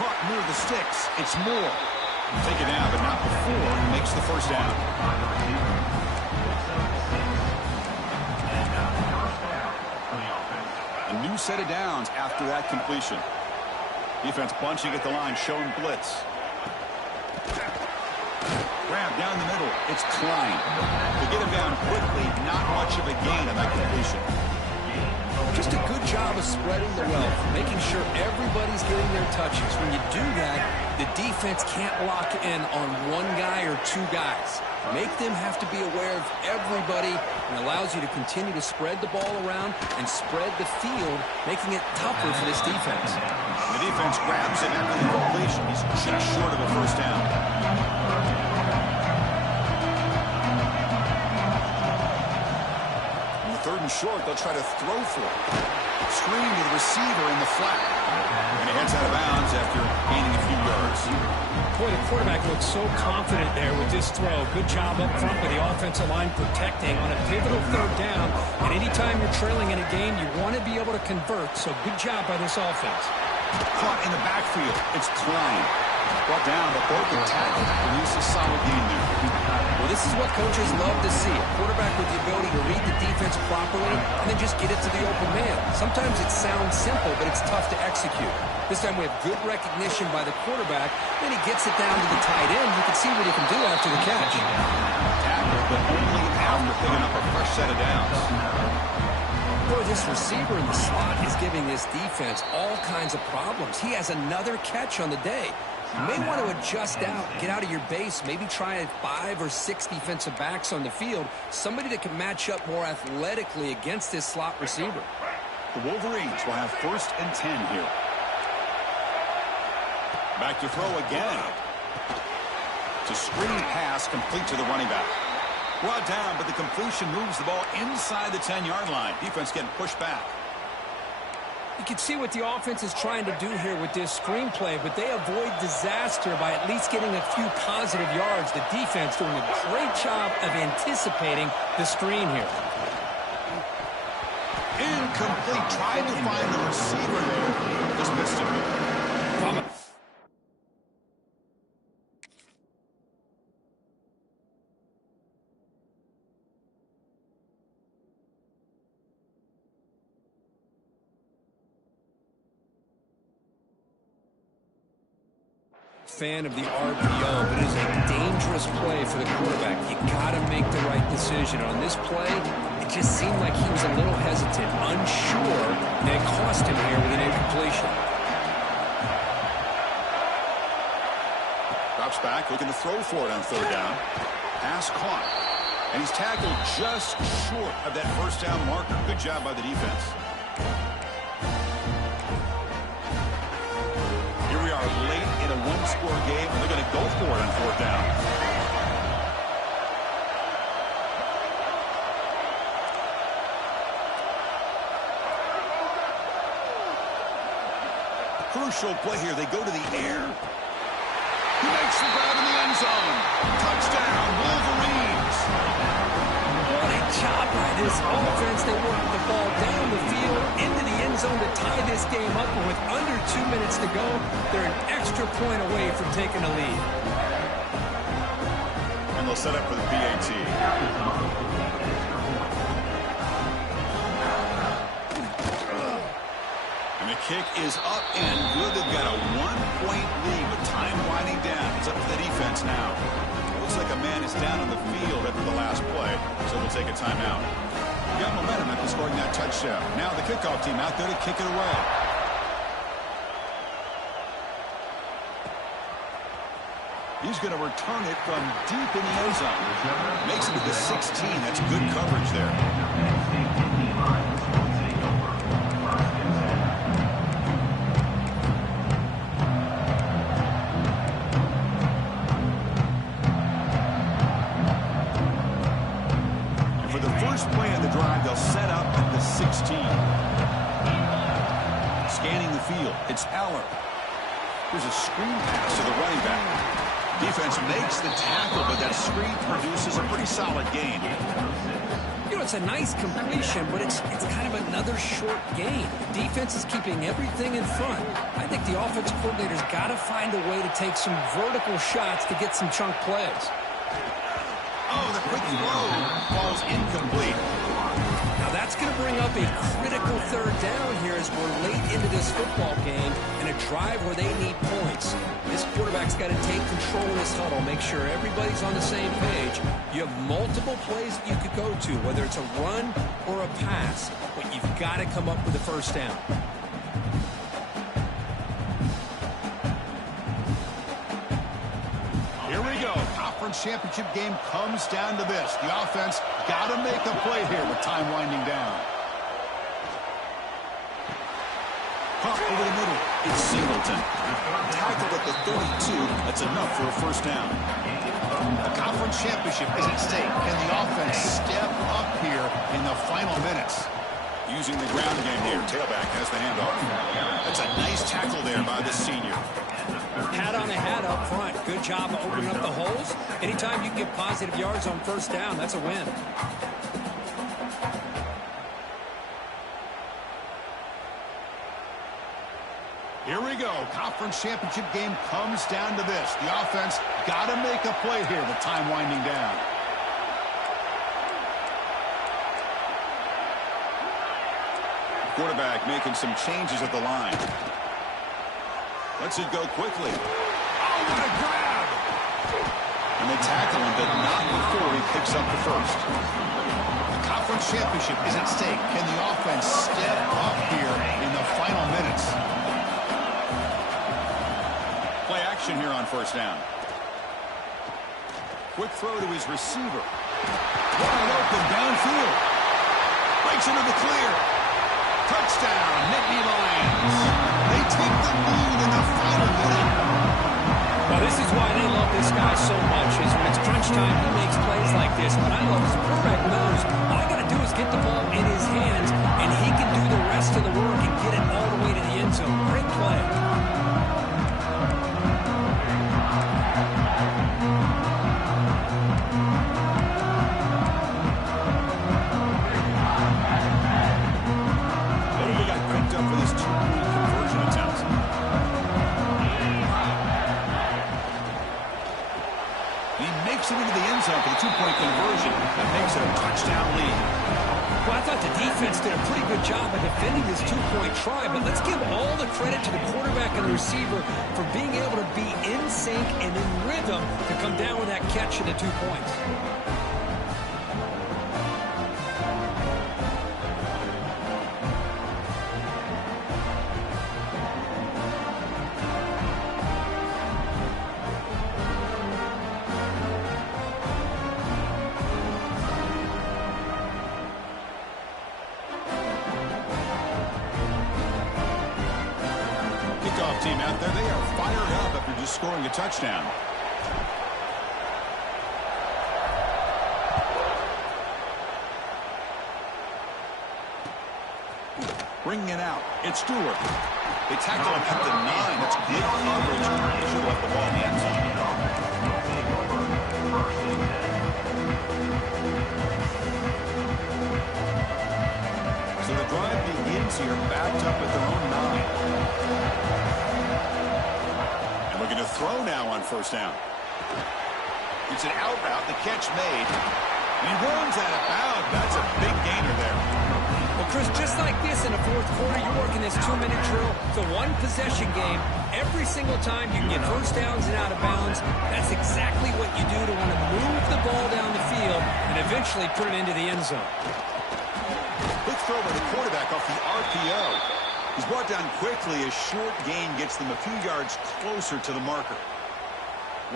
Caught near the sticks. It's Moore. Taken down, but not before he makes the first down. A new set of downs after that completion. Defense bunching at the line, showing blitz. Grab down the middle. It's Klein. To get him down quickly, not much of a gain on that completion. Just a good job of spreading the wealth, making sure everybody's getting their touches. When you do that, the defense can't lock in on one guy or two guys. Make them have to be aware of everybody, and allows you to continue to spread the ball around and spread the field, making it tougher for this defense. The defense grabs it after the completion. He's just short of a first down. Third and short, they'll try to throw for it. Screen to the receiver in the flat. And he heads out of bounds after gaining a few yards. Boy, the quarterback looks so confident there with this throw. Good job up front with the offensive line protecting on a pivotal third down. And anytime you're trailing in a game, you want to be able to convert. So good job by this offense. Caught in the backfield. It's Klein. Brought down, but broken tackle. Produces a solid game there. Well, this is what coaches love to see. A quarterback with the ability to read the defense properly and then just get it to the open man. Sometimes it sounds simple, but it's tough to execute. This time we have good recognition by the quarterback. Then he gets it down to the tight end. You can see what he can do after the catch. Tackle, but only after picking up a fresh set of downs. Boy, this receiver in the slot is giving this defense all kinds of problems. He has another catch on the day. You may want to adjust out, get out of your base, maybe try 5 or 6 defensive backs on the field, somebody that can match up more athletically against this slot receiver. The Wolverines will have 1st and 10 here. Back to throw again. To screen pass complete to the running back. Brought down, but the completion moves the ball inside the 10-yard line. Defense getting pushed back. You can see what the offense is trying to do here with this screenplay, but they avoid disaster by at least getting a few positive yards. The defense doing a great job of anticipating the screen here. Incomplete. Tried to find the receiver there. Just missed him. fan of the RPO, but it is a dangerous play for the quarterback. You got to make the right decision. On this play, it just seemed like he was a little hesitant, unsure, and it cost him here with an incompletion. Drops back, looking to throw for it on third down. Pass caught. And he's tackled just short of that first down marker. Good job by the defense. Here we are late in a one-score game, and they're going to go for it on fourth down. Crucial play here. They go to the air. He makes the grab in the end zone. Touchdown, Wolverines. What a job by this offense. They work the ball down the field into the end zone to tie this game up. And with under 2 minutes to go, they're an extra point away from taking a lead. And they'll set up for the PAT. And the kick is up and good. They've got a 1-point lead with time winding down. It's up to the defense now. Looks like a man is down on the field after the last play, so we'll take a timeout. We got momentum after scoring that touchdown. Now the kickoff team out there to kick it away. He's going to return it from deep in the end zone. Makes it to the 16. That's good coverage there. Play of the drive, they'll set up at the 16. Scanning the field, it's Aller. Here's a screen pass to the running back. Defense makes the tackle, but that screen produces a pretty solid gain. You know, it's a nice completion, but it's kind of another short gain. The defense is keeping everything in front. I think the offensive coordinator's got to find a way to take some vertical shots to get some chunk plays. Oh, the quick throw falls incomplete. Now that's going to bring up a critical third down here as we're late into this football game and a drive where they need points. This quarterback's got to take control of this huddle, make sure everybody's on the same page. You have multiple plays that you could go to, whether it's a run or a pass, but you've got to come up with a first down. Championship game comes down to this. The offense got to make a play here with time winding down. Pump over the middle. It's Singleton. Tackled at the 32. That's enough for a first down. The conference championship is at stake. Can the offense step up here in the final minutes? Using the ground game here. Tailback has the handoff. That's a nice tackle there by the senior. Hat on a hat up front. Good job of opening up the holes. Anytime you can get positive yards on first down, that's a win. Here we go. Conference championship game comes down to this. The offense got to make a play here with time winding down. Quarterback making some changes at the line. Lets it go quickly. Oh, what a grab! And they tackle him, but not before he picks up the first. The conference championship is at stake. Can the offense step up here in the final minutes? Play action here on first down. Quick throw to his receiver. Wide open downfield. Breaks into the clear. Touchdown, Nittany Lions. They take the lead in the final minute. Well, this is why they love this guy so much, is when it's crunch time, he makes plays like this. What I love is the quarterback knows all I got to do is get the ball in his hands, and he can do the rest of the work and get it all the way to the end zone. Great play. Into the end zone for the two-point conversion. That makes it a good job of defending this two-point try, but let's give all the credit to the quarterback and the receiver for being able to be in sync and in rhythm to come down with that catch and the 2 points. Team out there, they are fired up after just scoring a touchdown. Bringing it out, it's Stewart. They tackle him at the 9. That's good coverage. They should have left the ball in the end zone. So the drive begins here, backed up at their own 9. And we're going to throw now on first down. It's an out route, the catch made. And he runs out of bounds. That's a big gainer there. Well, Chris, just like this in the fourth quarter, you're working this 2-minute drill. It's a one-possession game. Every single time you can get first downs and out of bounds, that's exactly what you do to want to move the ball down the field and eventually put it into the end zone. Quick throw by the quarterback off the RPO. He's brought down quickly. A short gain gets them a few yards closer to the marker.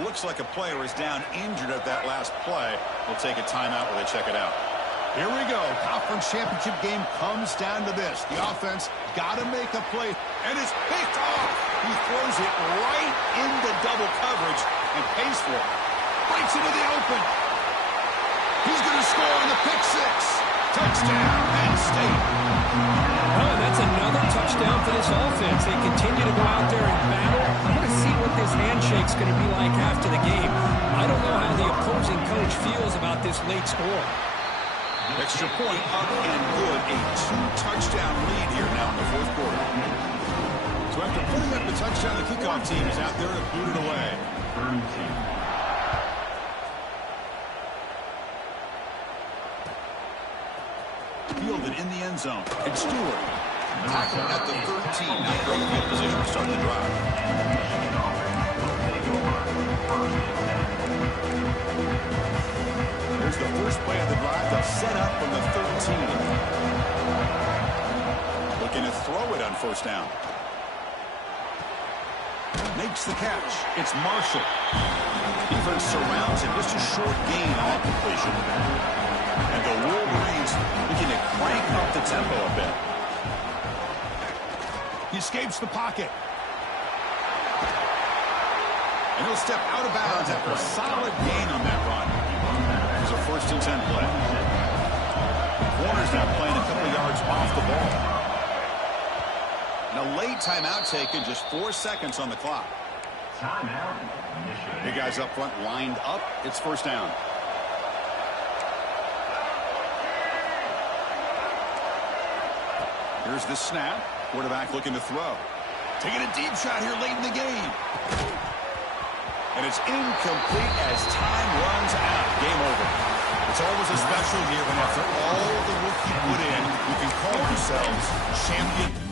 Looks like a player is down injured at that last play. We'll take a timeout while they check it out. Here we go. Conference championship game comes down to this. The offense got to make a play, and it's picked off. He throws it right into double coverage and pays for it. Breaks into the open. He's going to score on the pick six. Touchdown, Penn State. Oh, that's another touchdown for this offense. They continue to go out there and battle. I want to see what this handshake's going to be like after the game. I don't know how the opposing coach feels about this late score. Extra point up and good. A 2-touchdown lead here now in the fourth quarter. So after putting up the touchdown, the kickoff team is out there to boot it away. Fielded in the end zone. It's Stewart. Tackle at the 13. Not great field position to start the drive. Here's the first play of the drive. They'll set up from the 13. Looking to throw it on first down. Makes the catch. It's Marshall. Defense surrounds him. Just a short gain on that completion. And the Wolverines looking to crank up the tempo a bit. He escapes the pocket. And he'll step out of bounds after a solid gain on that run. It's a 1st and 10 play. Warner's now playing a couple yards off the ball. And a late timeout taken, just 4 seconds on the clock. Timeout. Big guys up front lined up. It's first down. Here's the snap. Quarterback looking to throw. Taking a deep shot here late in the game. And it's incomplete as time runs out. Game over. It's always a special year when after all the work you put in, you can call yourselves champion